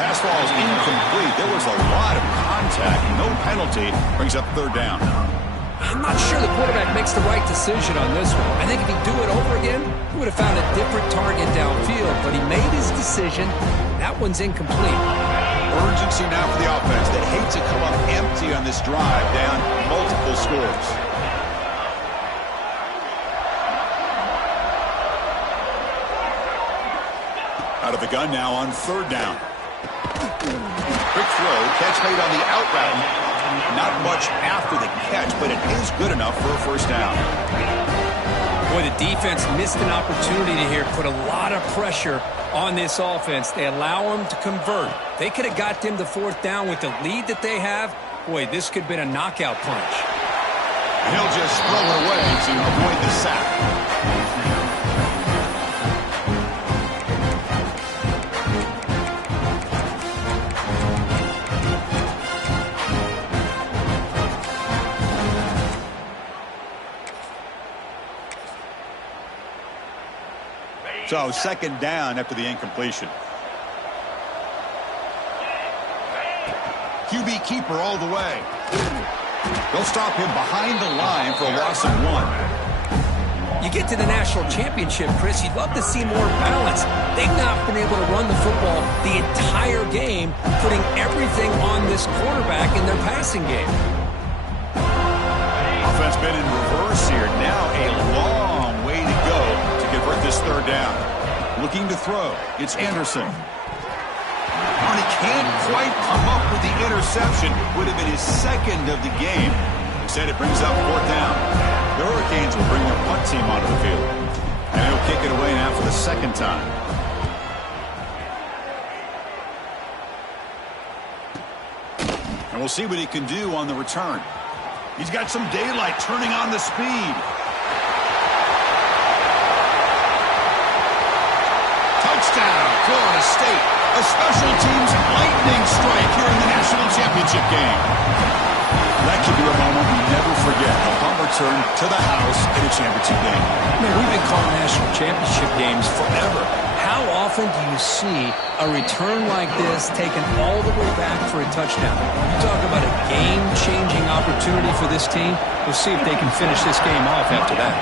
Pass ball is incomplete. There was a lot of contact. No penalty. Brings up 3rd down. I'm not sure the quarterback makes the right decision on this one. I think if he'd do it over again, he would have found a different target downfield, but he made his decision. That one's incomplete. Urgency now for the offense that hates to come up empty on this drive, down multiple scores. Out of the gun now on 3rd down. Quick throw, catch made on the out route. Not much after the catch, but it is good enough for a first down. Boy, the defense missed an opportunity to here put a lot of pressure on this offense. They allow them to convert. They could have got them to 4th down with the lead that they have. Boy, this could have been a knockout punch. He'll just throw it away to avoid the sack. So 2nd down after the incompletion. QB keeper all the way. They'll stop him behind the line for a loss of 1. You get to the national championship, Chris, you'd love to see more balance. They've not been able to run the football the entire game, putting everything on this quarterback in their passing game. Offense been in reverse here. Now a long way to go to convert this 3rd down. Looking to throw. It's Anderson. And he can't quite come up with the interception. Would have been his 2nd of the game. Instead, it brings up 4th down. The Hurricanes will bring their punt team onto the field. And he'll kick it away now for the 2nd time. And we'll see what he can do on the return. He's got some daylight, turning on the speed. Touchdown, Florida State. A special teams lightning strike here in the national championship game. That could be a moment we never forget. A punt return to the house in a championship game. Man, we've been calling national championship games forever. How often do you see a return like this taken all the way back for a touchdown? You talk about a game-changing opportunity for this team. We'll see if they can finish this game off after that.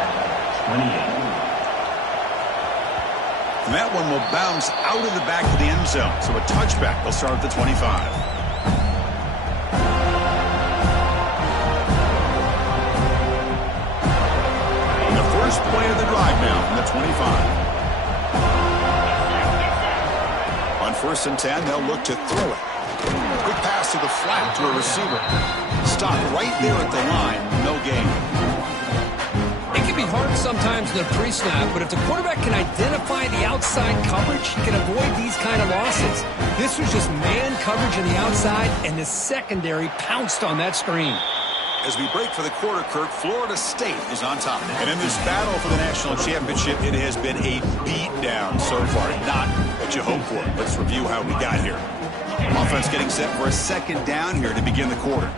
28. And that one will bounce out of the back of the end zone. So a touchback. They'll start at the 25. And the first play of the drive now from the 25. On 1st and 10, they'll look to throw it. Quick pass to the flat to a receiver. Stop right there at the line. No gain. It can be hard sometimes in the pre-snap, but if the quarterback can identify the outside coverage, he can avoid these kind of losses. This was just man coverage on the outside, and the secondary pounced on that screen. As we break for the quarter, Kirk, Florida State is on top. And in this battle for the national championship, it has been a beatdown so far. Not what you hope for. Let's review how we got here. Offense getting set for a second down here to begin the quarter.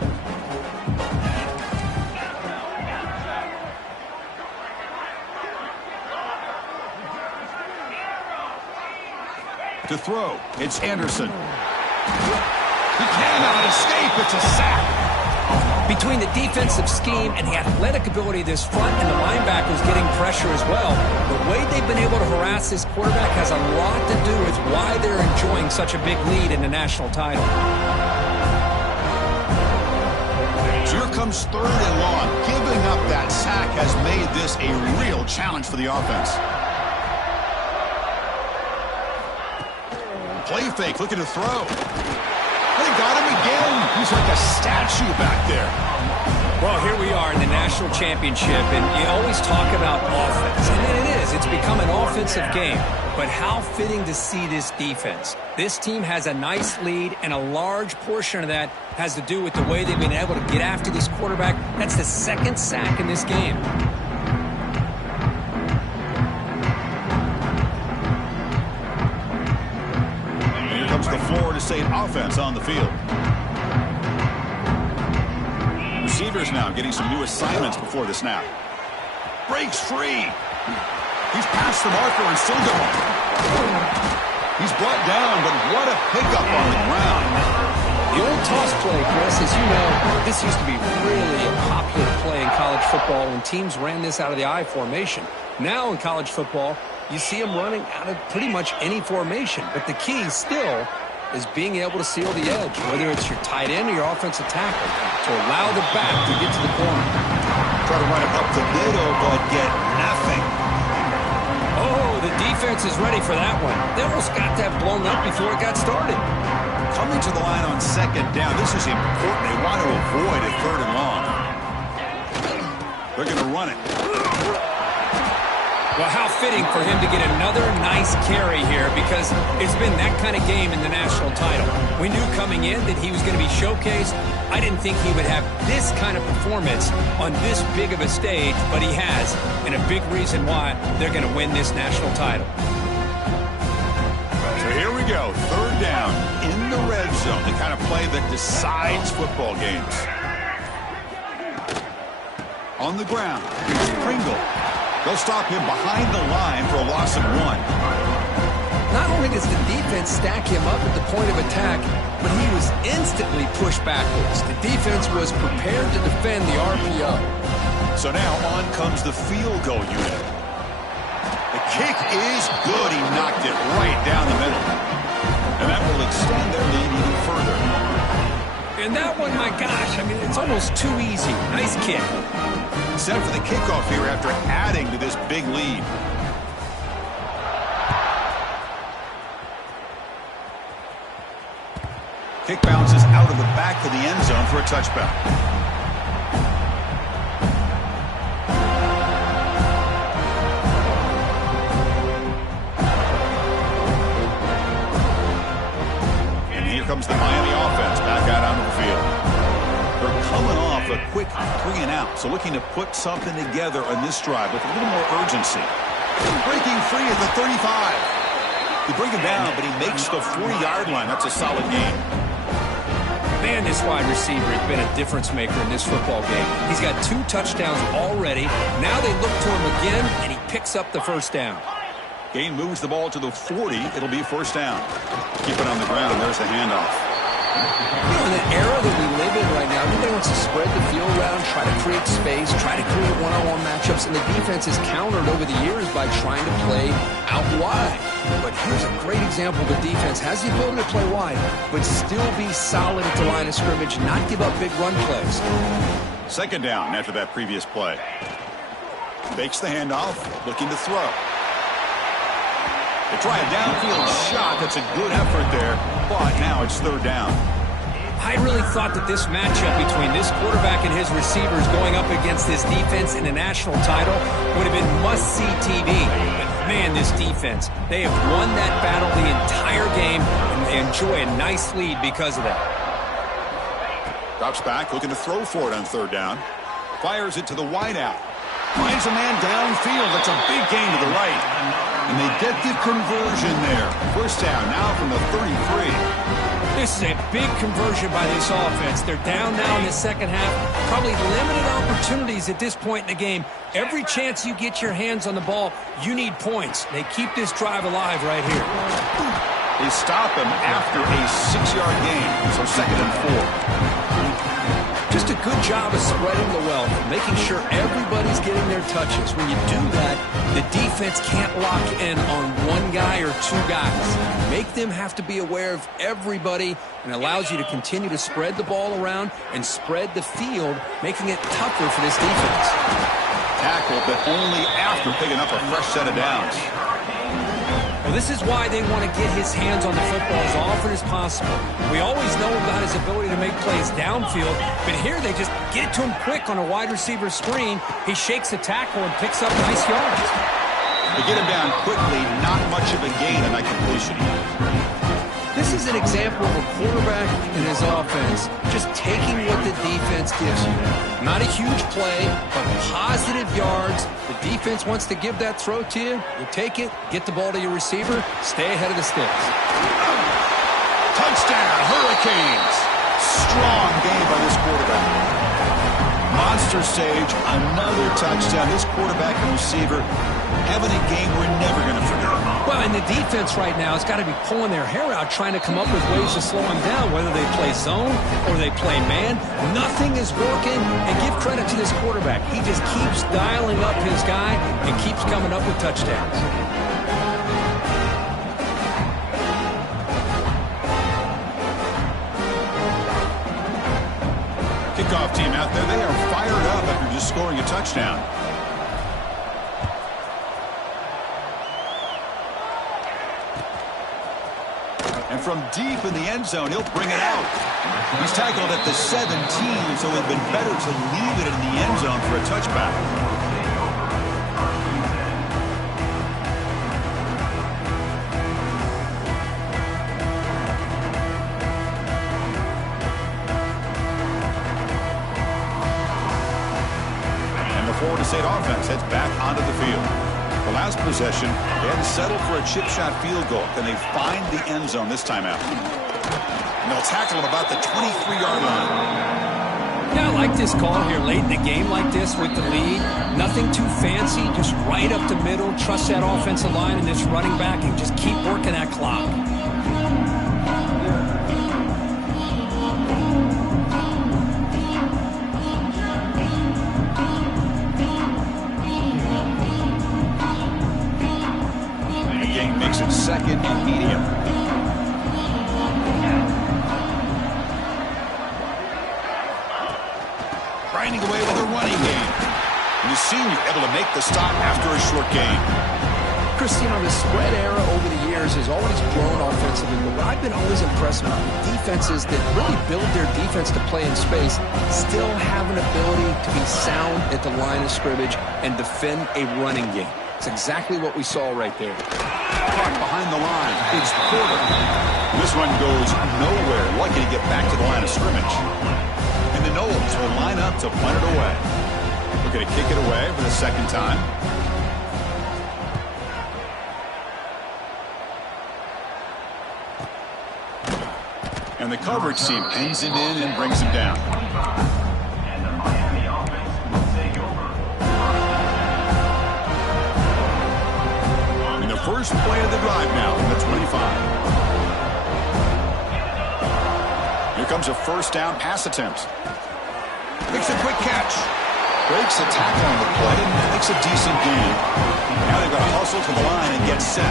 To throw, it's Anderson. He cannot escape. It's a sack. Between the defensive scheme and the athletic ability of this front and the linebackers getting pressure as well, the way they've been able to harass this quarterback has a lot to do with why they're enjoying such a big lead in the national title. So here comes 3rd and long. Giving up that sack has made this a real challenge for the offense. Play fake, looking to throw. They got him again. He's like a statue back there. Well, here we are in the national championship, and you always talk about offense. And it is. It's become an offensive game. But how fitting to see this defense. This team has a nice lead, and a large portion of that has to do with the way they've been able to get after this quarterback. That's the 2nd sack in this game. The Florida State offense on the field. Receivers now getting some new assignments before the snap. Breaks free. He's past the marker and still going. He's brought down, but what a pickup on the ground. The old toss play, Chris, as you know, this used to be really a popular play in college football when teams ran this out of the I formation. Now in college football, you see them running out of pretty much any formation. But the key still is being able to seal the edge, whether it's your tight end or your offensive tackle, to allow the back to get to the corner. Try to run it up the middle, but get nothing. Oh, the defense is ready for that one. They almost got that blown up before it got started. Coming to the line on 2nd down. This is important. They want to avoid a 3rd and long. They're going to run it. Well, how fitting for him to get another nice carry here, because it's been that kind of game in the national title. We knew coming in that he was going to be showcased. I didn't think he would have this kind of performance on this big of a stage, but he has, and a big reason why they're going to win this national title. So here we go, 3rd down in the red zone, the kind of play that decides football games. On the ground, here's Pringle. They'll stop him behind the line for a loss of 1. Not only does the defense stack him up at the point of attack, but he was instantly pushed backwards. The defense was prepared to defend the RPO. So now on comes the field goal unit. The kick is good. He knocked it right down the middle. And that will extend their lead even further. And that one, my gosh, I mean, it's almost too easy. Nice kick. Set for the kickoff here after adding to this big lead. Kick bounces out of the back of the end zone for a touchback. And here comes the Miami offense back out onto the field. They're coming off a quick 3 and out, so looking to put something together on this drive with a little more urgency. Breaking free at the 35. You bring him down, but he makes the 40-yard line. That's a solid gain. Man, this wide receiver has been a difference maker in this football game. He's got 2 touchdowns already. Now they look to him again, and he picks up the first down. Gain moves the ball to the 40. It'll be first down. Keep it on the ground. There's the handoff. You know, in the era that we live in right now, everybody wants to spread the field around, try to create space, try to create one-on-one matchups, and the defense has countered over the years by trying to play out wide. But here's a great example. The defense has the ability to play wide, but still be solid at the line of scrimmage, not give up big run plays. Second down after that previous play. Fakes the handoff, looking to throw. They try a downfield shot. That's a good effort there, but now it's third down. I really thought that this matchup between this quarterback and his receivers going up against this defense in a national title would have been must-see TV. But man, this defense, they have won that battle the entire game, and they enjoy a nice lead because of that. Drops back, looking to throw for it on third down. Fires it to the wideout. Finds a man downfield. That's a big gain to the right. And they get the conversion there. First down now from the 33. This is a big conversion by this offense. They're down now in the second half. Probably limited opportunities at this point in the game. Every chance you get your hands on the ball, you need points. They keep this drive alive right here. They stop him after a 6-yard gain. So second and 4. Just a good job of spreading the wealth, making sure everybody's getting their touches. When you do that, the defense can't lock in on one guy or 2 guys. Make them have to be aware of everybody, and allows you to continue to spread the ball around and spread the field, making it tougher for this defense. Tackle, but only after picking up a fresh set of downs. Well, this is why they want to get his hands on the football as often as possible. We always know about his ability to make plays downfield, but here they just get it to him quick on a wide receiver screen. He shakes the tackle and picks up nice yards. They get him down quickly, not much of a gain in that completion. This is an example of a quarterback and his offense just taking what the defense gives you. Not a huge play, but positive yards. The defense wants to give that throw to you. You take it, get the ball to your receiver, stay ahead of the sticks. Touchdown, Hurricanes. Strong game by this quarterback. Monster stage, another touchdown. This quarterback and receiver having a game we're never going to forget. Well, and the defense right now has got to be pulling their hair out trying to come up with ways to slow him down, whether they play zone or they play man. Nothing is working, and give credit to this quarterback. He just keeps dialing up his guy and keeps coming up with touchdowns. Kickoff team out there, they are fired up after just scoring a touchdown. And from deep in the end zone, he'll bring it out. He's tackled at the 17, so it would have been better to leave it in the end zone for a touchback. And the Florida State offense heads back onto the field. The last possession, they had to settle for a chip shot field goal. Can they find the end zone this time out? And they'll tackle him about the 23-yard line. Yeah, I like this call here late in the game like this with the lead. Nothing too fancy, just right up the middle. Trust that offensive line and this running back and just keep working that clock. Makes it second and medium. Grinding away with a running game. And the senior able to make the stop after a short gain. Chris, you know, the spread era over the years has always grown offensively, but what I've been always impressed with defenses that really build their defense to play in space still have an ability to be sound at the line of scrimmage and defend a running game. It's exactly what we saw right there. Caught behind the line. It's Porter. This one goes nowhere. Lucky to get back to the line of scrimmage. And the Knowles will line up to punt it away. Looking to kick it away for the second time. And the coverage team pins him in and brings him down. And the Miami offense will take over. In the first play of the drive now from the 25. Here comes a first down pass attempt. Makes a quick catch. Breaks a tackle on the play and makes a decent gain. Now they've got to hustle to the line and get set.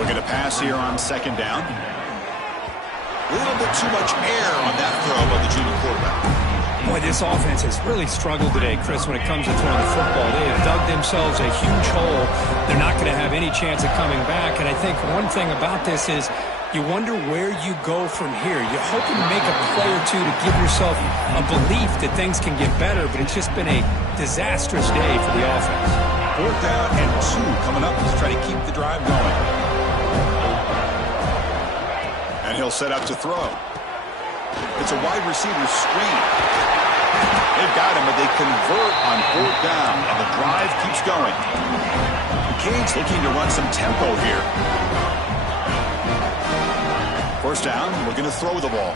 Looking to pass here on second down. A little bit too much air on that throw by the junior quarterback. Boy, this offense has really struggled today, Chris, when it comes to throwing the football. They have dug themselves a huge hole. They're not going to have any chance of coming back. And I think one thing about this is you wonder where you go from here. You're hoping to make a play or two to give yourself a belief that things can get better, but it's just been a disastrous day for the offense. 4th down and 2 coming up to try to keep the drive going. And he'll set up to throw. It's a wide receiver screen. They've got him, but they convert on 4th down, and the drive keeps going. The Canes looking to run some tempo here. 1st down, looking to throw the ball.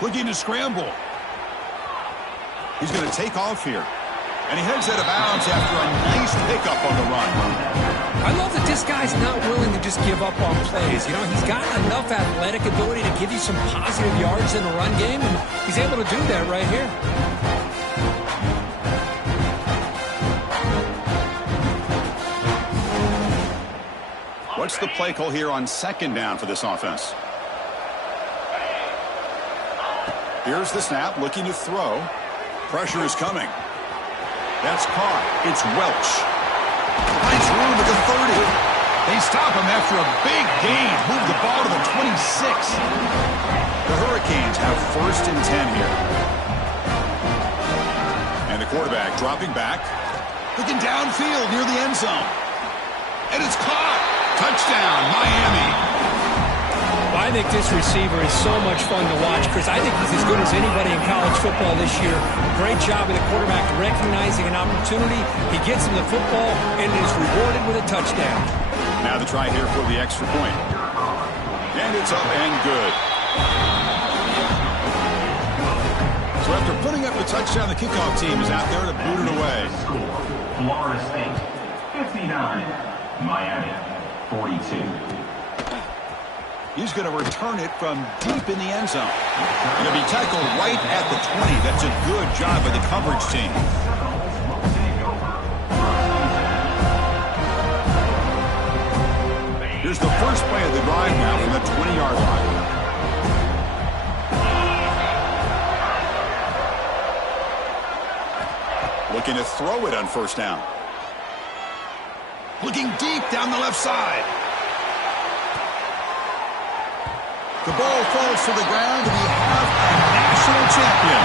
Looking to scramble. He's going to take off here. And he heads out of bounds after a nice pickup on the run. I love that this guy's not willing to just give up on plays. You know, he's got enough athletic ability to give you some positive yards in the run game, and he's able to do that right here. What's the play call here on 2nd down for this offense? Here's the snap, looking to throw. Pressure is coming. That's caught. It's Welch. Finds room at the 30. They stop him after a big gain. Move the ball to the 26. The Hurricanes have 1st and 10 here. And the quarterback dropping back. Looking downfield near the end zone. And it's caught. Touchdown, Miami. I think this receiver is so much fun to watch, Chris. I think he's as good as anybody in college football this year. Great job of the quarterback recognizing an opportunity. He gets him the football and is rewarded with a touchdown. Now the try here for the extra point. And it's up and good. So after putting up the touchdown, the kickoff team is out there to boot it away. Florida State, 59. Miami, 42. He's going to return it from deep in the end zone. Going to be tackled right at the 20. That's a good job by the coverage team. Here's the first play of the drive now from the 20-yard line. Looking to throw it on 1st down. Looking deep down the left side. The ball falls to the ground, and we have a national champion.